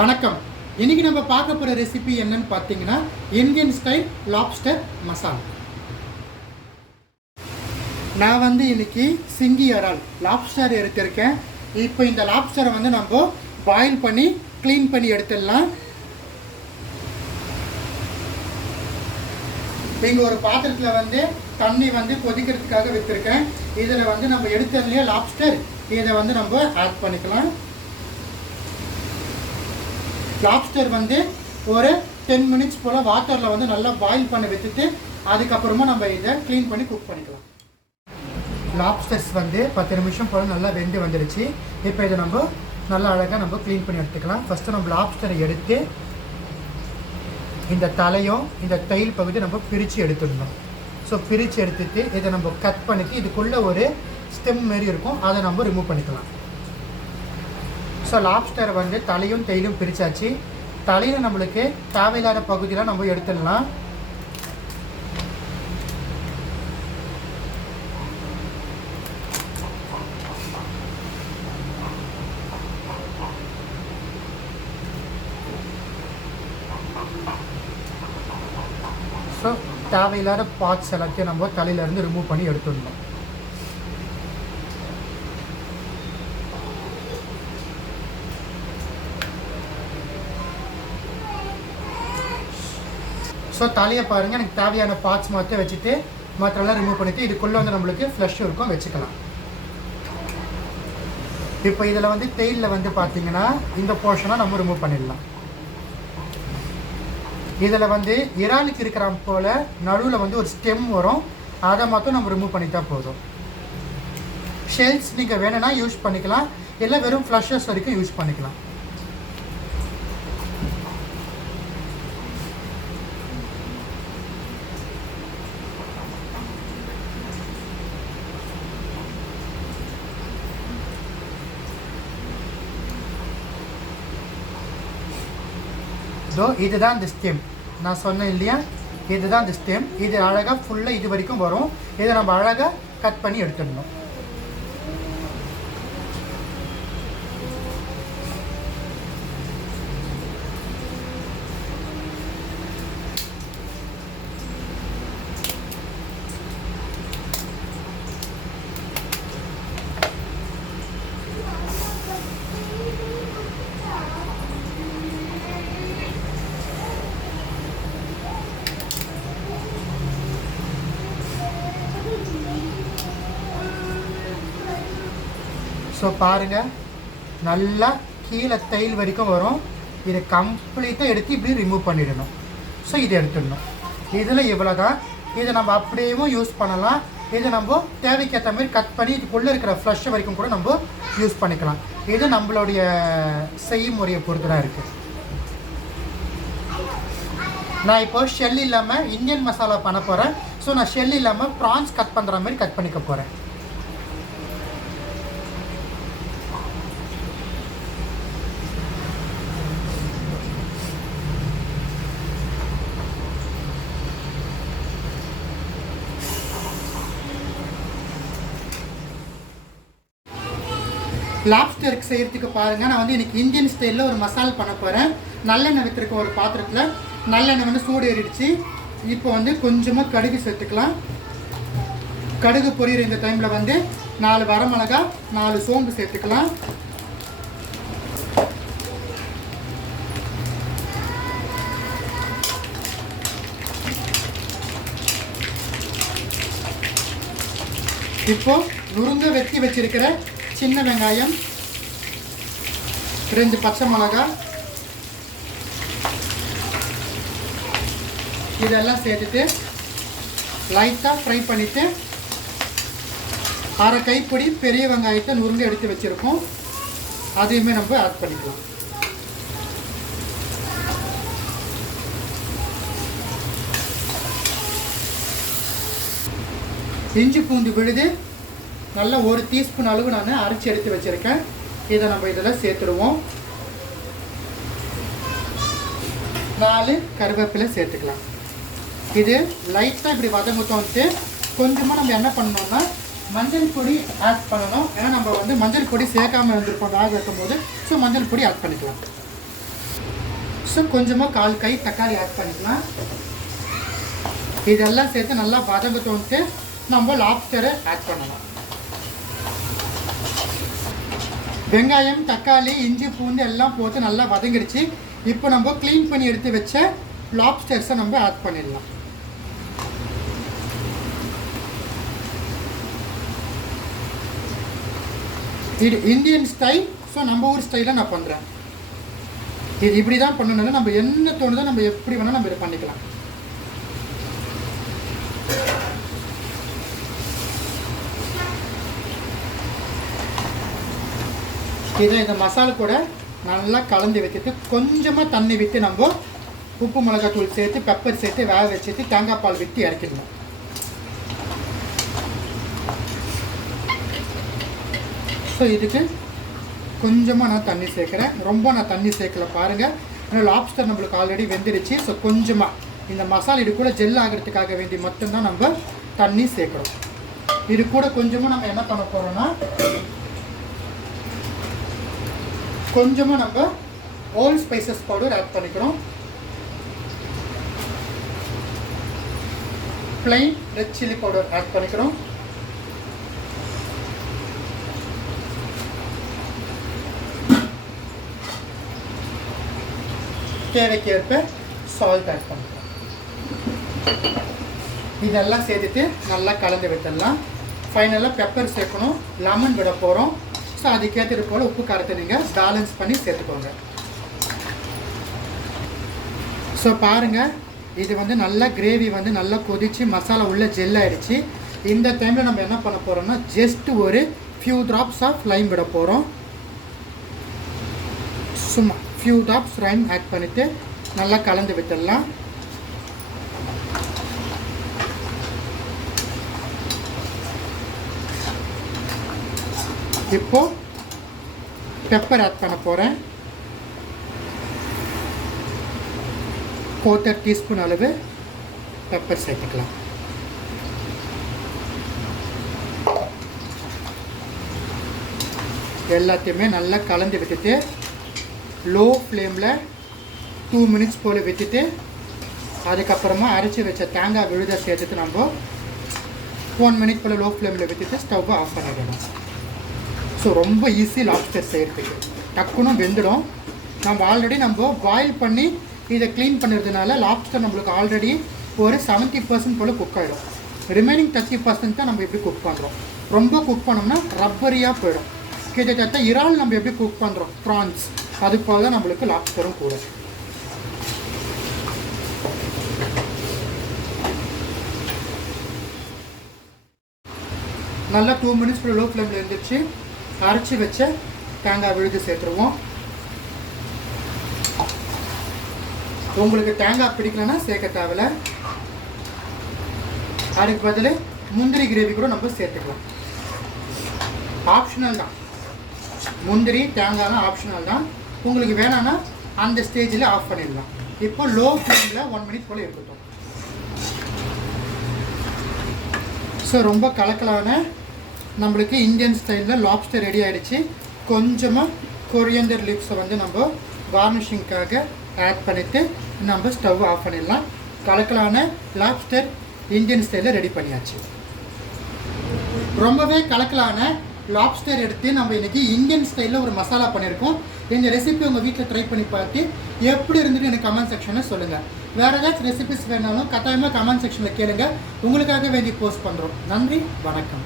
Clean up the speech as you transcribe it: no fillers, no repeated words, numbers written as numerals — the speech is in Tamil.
வணக்கம். இன்னைக்கு நம்ம பார்க்க போகிற ரெசிபி என்னன்னு பார்த்தீங்கன்னா இந்தியன் ஸ்டைல் லாப்ஸ்டர் மசாலா. நான் இன்னைக்கு சிங்கி இறால் லாப்ஸ்டர் எடுத்திருக்கேன். இப்போ இந்த லாப்ஸ்டரை நம்ம பாயில் பண்ணி க்ளீன் பண்ணி எடுத்துடலாம். இங்கே ஒரு பாத்திரத்தில் தண்ணி கொதிக்கிறதுக்காக வச்சுருக்கேன். இதில் நம்ம எடுத்ததுலேயே லாப்ஸ்டர் இதை நம்ம ஆட் பண்ணிக்கலாம். லாப்ஸ்டர் ஒரு 10 மினிட்ஸ் போல் வாட்டரில் நல்லா பாயில் பண்ணி வச்சுட்டு அதுக்கப்புறமா நம்ம இதை க்ளீன் பண்ணி குக் பண்ணிக்கலாம். லாப்ஸ்டர்ஸ் 10 நிமிஷம் போல் நல்லா வெந்து வந்துடுச்சு. இப்போ இதை நம்ம நல்லா அழகாக க்ளீன் பண்ணி எடுத்துக்கலாம். ஃபஸ்ட்டு நம்ம லாப்ஸ்டரை எடுத்து இந்த தலையும் இந்த தையல் பகுதி நம்ம பிரித்து எடுத்துடணும். ஸோ பிரித்து எடுத்துட்டு இதை நம்ம கட் பண்ணிவிட்டு இதுக்குள்ளே ஒரு ஸ்டெம் மாரி இருக்கும், அதை நம்ம ரிமூவ் பண்ணிக்கலாம். ஸோ லாப்ஸ்டர் தலையும் தையிலும் பிரித்தாச்சு. தலையில் நம்மளுக்கு தேவையில்லாத பகுதியெலாம் நம்ம எடுத்துடலாம். ஸோ தேவையில்லாத பார்ட்ஸ் எல்லாத்தையும் நம்ம தலையிலேருந்து ரிமூவ் பண்ணி எடுத்துடணும். ஸோ தலையை பாருங்கள், எனக்கு தேவையான பார்ட்ஸ் மட்டும் வச்சுட்டு மற்றெல்லாம் ரிமூவ் பண்ணிவிட்டு இதுக்குள்ளே நம்மளுக்கு ஃப்ளஷ் இருக்கும் வச்சுக்கலாம். இப்போ இதில் தேயிலில் பார்த்தீங்கன்னா இந்த போர்ஷனை நம்ம ரிமூவ் பண்ணிடலாம். இதில் இறாலுக்கு இருக்கிற போல் நடுவில் ஒரு ஸ்டெம் வரும், அதை மட்டும் நம்ம ரிமூவ் பண்ணிட்டா போதும். ஷெல்ஸ் நீங்கள் வேணும்னா யூஸ் பண்ணிக்கலாம், இல்லை வெறும் ஃப்ளஷஸ் வரைக்கும் யூஸ் பண்ணிக்கலாம். ஸோ இதுதான் இந்த ஸ்டெம், நான் சொன்னேன் இல்லையா, இதுதான் இந்த ஸ்டெம். இது அழகாக ஃபுல்லாக இது வரைக்கும் வரும். இதை நம்ம அழகாக கட் பண்ணி எடுத்துடணும். ஸோ பாருங்கள், நல்லா கீழே தையல் வரைக்கும் வரும். இதை கம்ப்ளீட்டாக எடுத்து இப்படி ரிமூவ் பண்ணிடணும். ஸோ இதை எடுத்துடணும். இதில் இவ்வளோ தான். இதை நம்ம அப்படியேவும் யூஸ் பண்ணலாம். இதை நம்ம தேவைக்கேற்ற மாதிரி கட் பண்ணி இதுக்குள்ளே இருக்கிற ஃப்ளஷ் வரைக்கும் கூட நம்ம யூஸ் பண்ணிக்கலாம். இது நம்மளுடைய செய்முறையை பொறுத்து தான் இருக்குது. நான் இப்போ ஷெல் இல்லாமல் இந்தியன் மசாலா பண்ண போகிறேன். ஸோ நான் ஷெல் இல்லாமல் ப்ரான்ஸ் கட் பண்ணுற மாதிரி கட் பண்ணிக்க போகிறேன். லாப்ஸ்டருக்கு செய்கிறதுக்கு பாருங்கள், நான் இன்றைக்கி இந்தியன் ஸ்டைலில் ஒரு மசாலா பண்ண போகிறேன். நல்லெண்ணெய் வைத்திருக்க ஒரு பாத்திரத்தில் நல்லெண்ணெய் சூடு ஏறிடுச்சு. இப்போ கொஞ்சமாக கடுகு சேர்த்துக்கலாம். கடுகு பொரியிற இந்த டைமில் 4 வரமிளகா 4 சோம்பு சேர்த்துக்கலாம். இப்போ நுறுங்க வெட்டி வச்சிருக்கிற சின்ன வெங்காயம், 2 பச்சை மிளகா, இதெல்லாம் சேர்த்துட்டு லைட்டாக ஃப்ரை பண்ணிவிட்டு அரை கைப்பிடி பெரிய வெங்காயத்தை நுறுங்க எடுத்து வச்சுருக்கோம், அதையுமே நம்ம ஆட் பண்ணிக்கலாம். இஞ்சி பூண்டு விழுது நல்லா 1 டீஸ்பூன் அளவு நான் அரைச்சி எடுத்து வச்சுருக்கேன். இதை நம்ம இதில் சேர்த்துடுவோம். 4 கருவேப்பிலை சேர்த்துக்கலாம். இது லைட்டாக இப்படி வதங்கத்தோன்ட்டு கொஞ்சமாக நம்ம என்ன பண்ணணும்னா மஞ்சள் பொடி ஆட் பண்ணணும். ஏன்னா நம்ம மஞ்சள் பொடி சேர்க்காமல் இருந்திருப்போம் வேக வைக்கும் போது. ஸோ மஞ்சள் பொடி ஆட் பண்ணிக்கலாம். ஸோ கொஞ்சமாக 1/4 கை தக்காளி ஆட் பண்ணிக்கலாம். இதெல்லாம் சேர்த்து நல்லா வதங்கத்தோன்ட்டு நம்ம லாப்ஸ்டரை ஆட் பண்ணலாம். வெங்காயம், தக்காளி, இஞ்சி, பூண்டு எல்லாம் போட்டு நல்லா வதங்கிடுச்சு. இப்போ நம்ம க்ளீன் பண்ணி எடுத்து வச்ச லாப்ஸ்டர்ஸை நம்ம ஆட் பண்ணிடலாம். இது இந்தியன் ஸ்டைல். ஸோ நம்ம ஊர் ஸ்டைலில் நான் பண்ணுறேன். இது இப்படி தான் பண்ணணும்னா நம்ம என்ன தோணுதோ நம்ம எப்படி வேணால் நம்ம இதை பண்ணிக்கலாம். இதை இந்த மசாலா கூட நல்லா கலந்து வச்சுட்டு கொஞ்சமாக தண்ணி விட்டு நம்ம உப்பு மிளகாத்தூள் சேர்த்து பெப்பர் சேர்த்து வேக வச்சுட்டு தேங்காய் பால் விட்டு இறக்கிடலாம். ஸோ இதுக்கு கொஞ்சமாக நான் தண்ணி சேர்க்குறேன். ரொம்ப நான் தண்ணி சேர்க்கல பாருங்கள். ஏன்னா லாப்ஸ்டர் நம்மளுக்கு ஆல்ரெடி வெந்துடுச்சு. ஸோ கொஞ்சமாக இந்த மசாலா இது கூட ஜெல் ஆகிறதுக்காக வேண்டி மட்டும்தான் நம்ம தண்ணி சேர்க்குறோம். இது கூட கொஞ்சமாக நம்ம என்ன பண்ண போகிறோம்னா கொஞ்சமாக நம்ம ஹோல் ஸ்பைசஸ் பவுடர் ஆட் பண்ணிக்கிறோம். Plain red chilli powder add பண்ணிக்கிறோம். தேவைக்கேற்ப சால்ட் ஆட் பண்ணிக்கிறோம். இதெல்லாம் சேர்த்துட்டு நல்லா கலந்து விட்டுடலாம். ஃபைனலாக பெப்பர் சேர்க்கணும், லெமன் விட போகிறோம். ஸோ அதுக்கேற்றது போல் உப்பு காரத்தை நீங்கள் பேலன்ஸ் பண்ணி சேர்த்துக்கோங்க. ஸோ பாருங்கள், இது வந்து நல்லா கிரேவி வந்து நல்லா கொதித்து மசாலா உள்ள ஜெல் ஆகிடுச்சு. இந்த டைமில் நம்ம என்ன பண்ண போகிறோம்னா ஜஸ்ட் ஒரு ஃபியூ ட்ராப்ஸ் ஆஃப் லைம் விட போகிறோம். சும்மா ஃபியூ ட்ராப்ஸ் லைம் ஆட் பண்ணிவிட்டு நல்லா கலந்து விட்டுடலாம். இப்போது பெப்பர் ஆட் பண்ண போகிறேன். 1/4 டீஸ்பூன் அளவு பெப்பர் சேர்த்துக்கலாம். எல்லாத்தையுமே நல்லா கலந்து விட்டுட்டு லோ ஃப்ளேமில் 2 மினிட்ஸ் போல் விட்டுட்டு அதுக்கப்புறமா அரைச்சி வச்ச தேங்காய் விழுதை சேர்த்துட்டு நம்ம 1 மினிட் போல் லோ ஃப்ளேமில் விட்டுட்டு ஸ்டவ்வை ஆஃப் பண்ணிடணும். ஸோ ரொம்ப ஈஸி லாப்ஸ்டர் செய்கிறதுக்கு, டக்குன்னு வெந்துடும். நம்ம ஆல்ரெடி நம்ம பாயில் பண்ணி இதை க்ளீன் பண்ணுறதுனால லாப்ஸ்டர் நம்மளுக்கு ஆல்ரெடி ஒரு 70% போல் குக் ஆகிடும். ரிமைனிங் 30% தான் நம்ம எப்படி குக் பண்ணுறோம். ரொம்ப குக் பண்ணோம்னா ரப்பரியாக போயிடும். கிட்டத்தட்ட இறால் நம்ம எப்படி குக் பண்ணுறோம், ப்ரான்ஸ், அது போல் தான் நம்மளுக்கு லாப்ஸ்டரும் கூட. நல்லா 2 மினிட்ஸ் லோ ஃப்ளேமில் இருந்துச்சு. அரைச்சி வச்ச தேங்காய் விழுது சேர்த்துருவோம். உங்களுக்கு தேங்காய் பிடிக்கலன்னா சேர்க்க தேவையில்ல. அதுக்கு பதில் முந்திரி கிரேவி கூட நம்ம சேர்த்துக்கலாம். ஆப்ஷனல் தான், முந்திரி தேங்காய்லாம் ஆப்ஷனல் தான். உங்களுக்கு வேணான்னா அந்த ஸ்டேஜில் ஆஃப் பண்ணிடலாம். இப்போ லோ ஃப்ளேமில் 1 மினிட் போல் இருக்கட்டும். ஸோ ரொம்ப கலக்கலான நம்மளுக்கு இந்தியன் ஸ்டைலில் லாப்ஸ்டர் ரெடி ஆகிடுச்சு. கொஞ்சமாக கொரியண்டர் லீவ்ஸை வந்து நம்ம கார்னிஷிங்காக ஆட் பண்ணிவிட்டு நம்ம ஸ்டவ் ஆஃப் பண்ணிடலாம். கலக்கலான லாப்ஸ்டர் இந்தியன் ஸ்டைலில் ரெடி பண்ணியாச்சு. ரொம்பவே கலக்கலான லாப்ஸ்டர் எடுத்து நம்ம இன்றைக்கி இந்தியன் ஸ்டைலில் ஒரு மசாலா பண்ணியிருக்கோம். இந்த ரெசிபி உங்கள் வீட்டில் ட்ரை பண்ணி பார்த்து எப்படி இருந்துட்டு எனக்கு கமெண்ட் செக்ஷனில் சொல்லுங்கள். வேறு ஏதாச்சும் ரெசிபிஸ் வேணாலும் கட்டாயமாக கமெண்ட் செக்ஷனில் கேளுங்கள். உங்களுக்காக வேண்டி போஸ்ட் பண்ணுறோம். நன்றி, வணக்கம்.